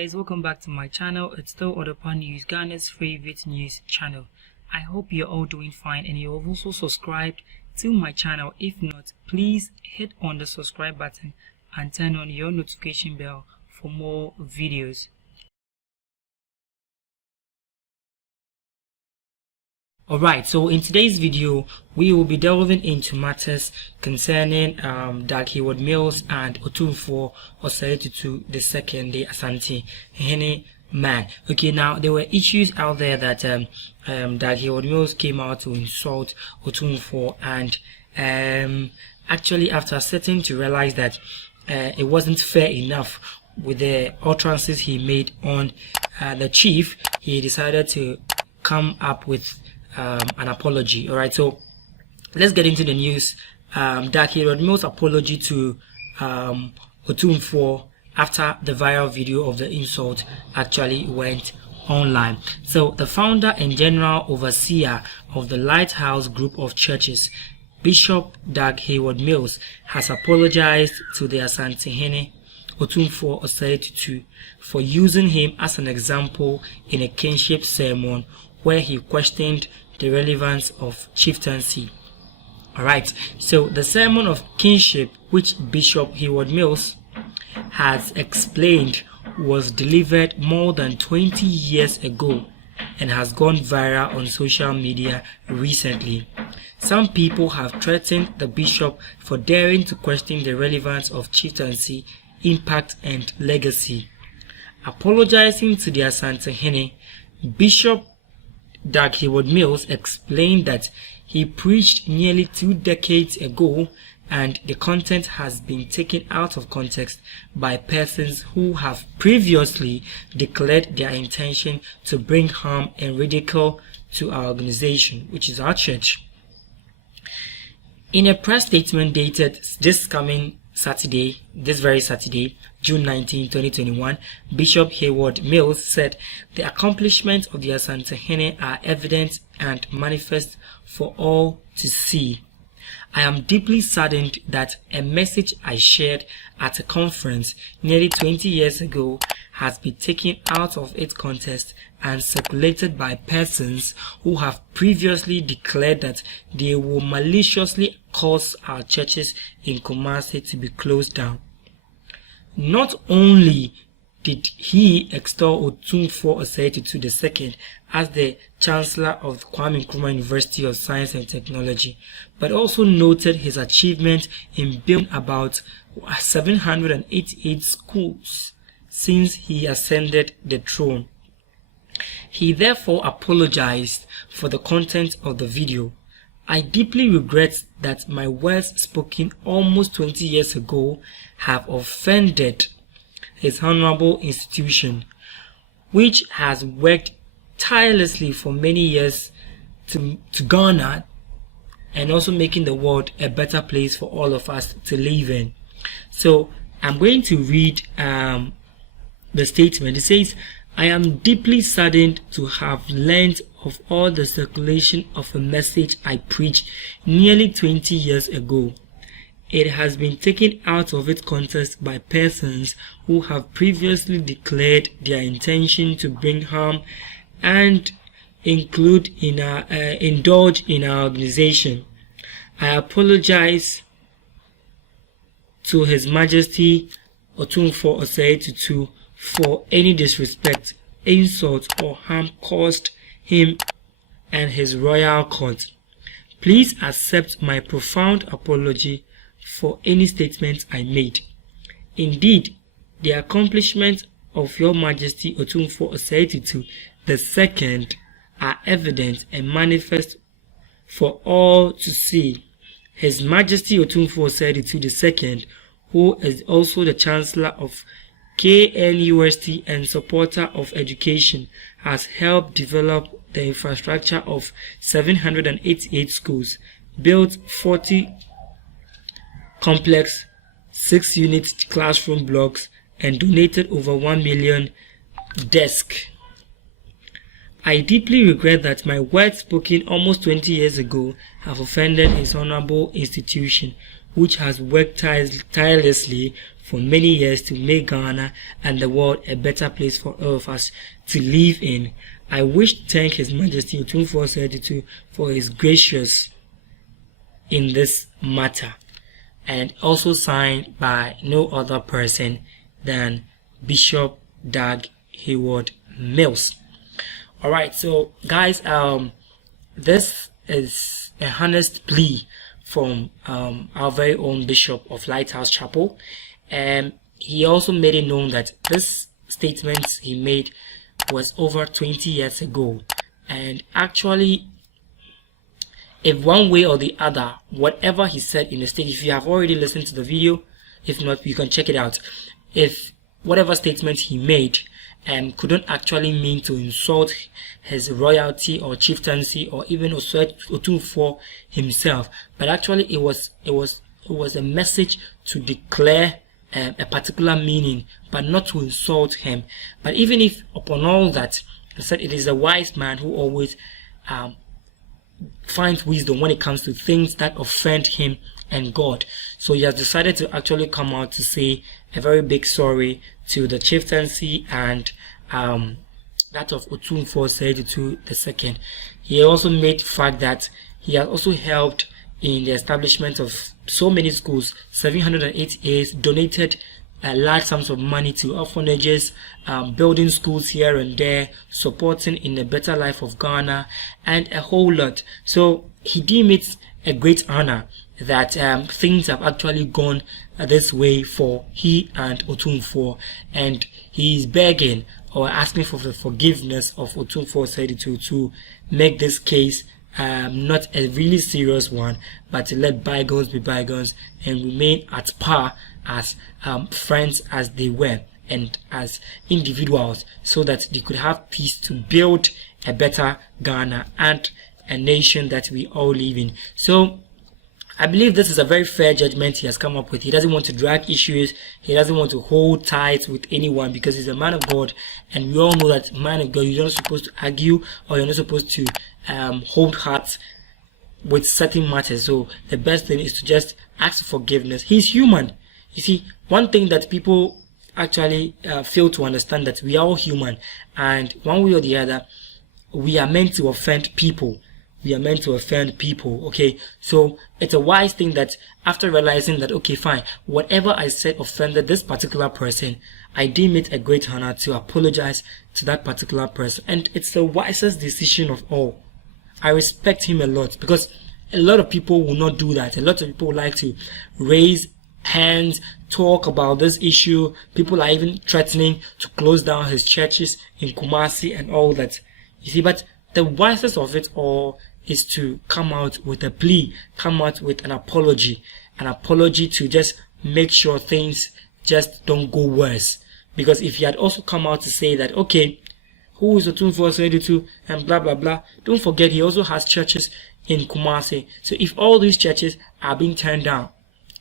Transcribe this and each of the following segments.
guys, welcome back to my channel. It's still Odopa News, Ghana's favorite news channel. I hope you're all doing fine and you've also subscribed to my channel. If not, please hit on the subscribe button and turn on your notification bell for more videos. Alright, so in today's video, we will be delving into matters concerning Dag-Heward Mills and Otumfou Osie Tutu II, the Asantehene man. Okay, now there were issues out there that Dag-Heward Mills came out to insult Otumfour, and actually after starting to realize that it wasn't fair enough with the utterances he made on the chief, he decided to come up with an apology. All right, so let's get into the news. Dag-Heward Mills' apology to Otumfour after the viral video of the insult actually went online. So the founder and general overseer of the Lighthouse Group of Churches, Bishop Dag-Heward Mills, has apologized to the Asantehene Otumfou Osie Tutu for using him as an example in a kinship sermon where he questioned the relevance of chieftaincy. Alright, so the sermon of kinship, which Bishop Heward Mills has explained, was delivered more than 20 years ago and has gone viral on social media recently. Some people have threatened the bishop for daring to question the relevance of chieftaincy, impact and legacy. Apologizing to the Asantehene, Bishop Dag-Heward Mills explained that he preached nearly 2 decades ago and the content has been taken out of context by persons who have previously declared their intention to bring harm and ridicule to our organization, which is our church. In a press statement dated this very Saturday, June 19, 2021, Bishop Heward Mills said the accomplishments of the Asantehene are evident and manifest for all to see. I am deeply saddened that a message I shared at a conference nearly 20 years ago has been taken out of its context and circulated by persons who have previously declared that they will maliciously cause our churches in Kumasi to be closed down. Not only did he extol Otumfou Osie Tutu II as the Chancellor of Kwame Nkrumah University of Science and Technology, but also noted his achievement in building about 788 schools since he ascended the throne. He therefore apologized for the content of the video. I deeply regret that my words spoken almost 20 years ago have offended his honorable institution, which has worked tirelessly for many years to garner and also making the world a better place for all of us to live in. So I'm going to read the statement. It says, I am deeply saddened to have learned of all the circulation of a message I preached nearly 20 years ago. It has been taken out of its context by persons who have previously declared their intention to bring harm and indulge in our organization. I apologize to His Majesty Otumfou Osie Tutu for any disrespect, insult or harm caused him and his royal court. Please accept my profound apology for any statements I made. Indeed, the accomplishments of Your Majesty Otumfou Osie Tutu II are evident and manifest for all to see. His Majesty Otumfou Osie Tutu II, who is also the Chancellor of KNUST and supporter of education, has helped develop the infrastructure of 788 schools, built 40 complex 6-unit classroom blocks, and donated over 1 million desks. I deeply regret that my words spoken almost 20 years ago have offended His honorable institution, which has worked tirelessly for many years to make Ghana and the world a better place for all of us to live in. I wish to thank His Majesty Otumfou Osie Tutu for his gracious in this matter, and also signed by no other person than Bishop Dag-Heward Mills. Alright, so guys, this is a honest plea from our very own Bishop of Lighthouse Chapel, and he also made it known that this statement he made was over 20 years ago. And actually, if one way or the other, whatever he said in the state, if you have already listened to the video, if not, you can check it out. If whatever statement he made couldn't actually mean to insult his royalty or chieftaincy or even Otumfour himself, but actually it was a message to declare a particular meaning, but not to insult him. But even if upon all that, I said it is a wise man who always finds wisdom when it comes to things that offend him and God. So he has decided to actually come out to say a very big sorry to the chieftaincy and that of Otumfou Osie Tutu II. He also made the fact that he has also helped in the establishment of so many schools, 788, donated large sums of money to orphanages, building schools here and there, supporting in the better life of Ghana, and a whole lot. So he deemed it a great honor that things have actually gone this way for he and Otumfour, and he is begging or asking for the forgiveness of Otumfou Osie Tutu to make this case not a really serious one, but to let bygones be bygones and remain at par as friends as they were and as individuals, so that they could have peace to build a better Ghana and a nation that we all live in. So I believe this is a very fair judgment he has come up with. He doesn't want to drag issues. He doesn't want to hold ties with anyone because he's a man of God. And we all know that man of God, you're not supposed to argue or you're not supposed to hold hearts with certain matters. So the best thing is to just ask for forgiveness. He's human. You see, one thing that people actually fail to understand, that we are all human. And one way or the other, we are meant to offend people. We are meant to offend people, okay? So it's a wise thing that after realizing that, okay, fine, whatever I said offended this particular person, I deem it a great honor to apologize to that particular person. And it's the wisest decision of all. I respect him a lot because a lot of people will not do that. A lot of people like to raise hands, talk about this issue. People are even threatening to close down his churches in Kumasi and all that. You see, but the wisest of it all is to come out with a plea, come out with an apology to just make sure things just don't go worse. Because if he had also come out to say that, okay, who is Otumfou Osie Tutu and blah blah blah, don't forget he also has churches in Kumasi. So if all these churches are being turned down,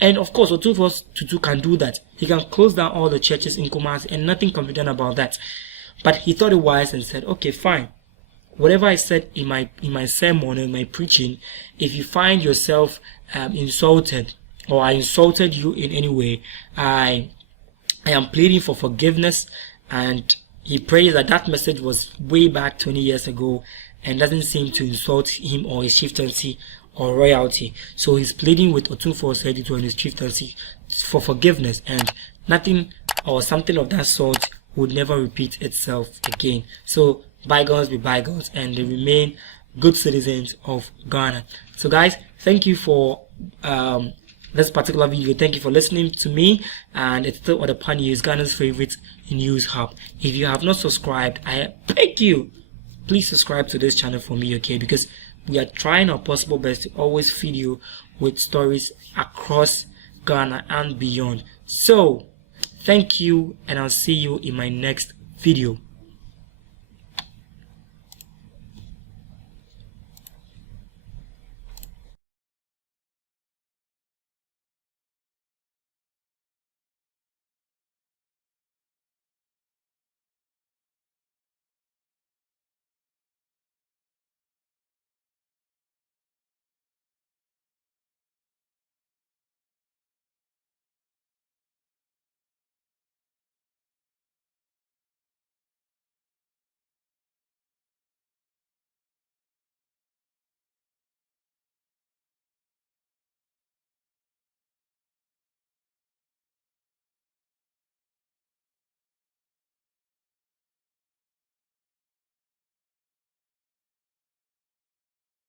and of course Otumfou Osie Tutu can do that, he can close down all the churches in Kumasi and nothing can be done about that. But he thought it wise and said, okay, fine. Whatever I said in my sermon or in my preaching, if you find yourself insulted or I insulted you in any way, I am pleading for forgiveness. And he prays that that message was way back 20 years ago and doesn't seem to insult him or his chieftaincy or royalty. So he's pleading with Otumfou Osie Tutu and his chieftaincy for forgiveness, and nothing or something of that sort would never repeat itself again. So bygones be bygones and they remain good citizens of Ghana. So guys, thank you for this particular video. Thank you for listening to me, and it's still Odopa News, Ghana's favorite news hub. If you have not subscribed, I beg you, please subscribe to this channel for me, okay? Because we are trying our possible best to always feed you with stories across Ghana and beyond. So thank you, and I'll see you in my next video.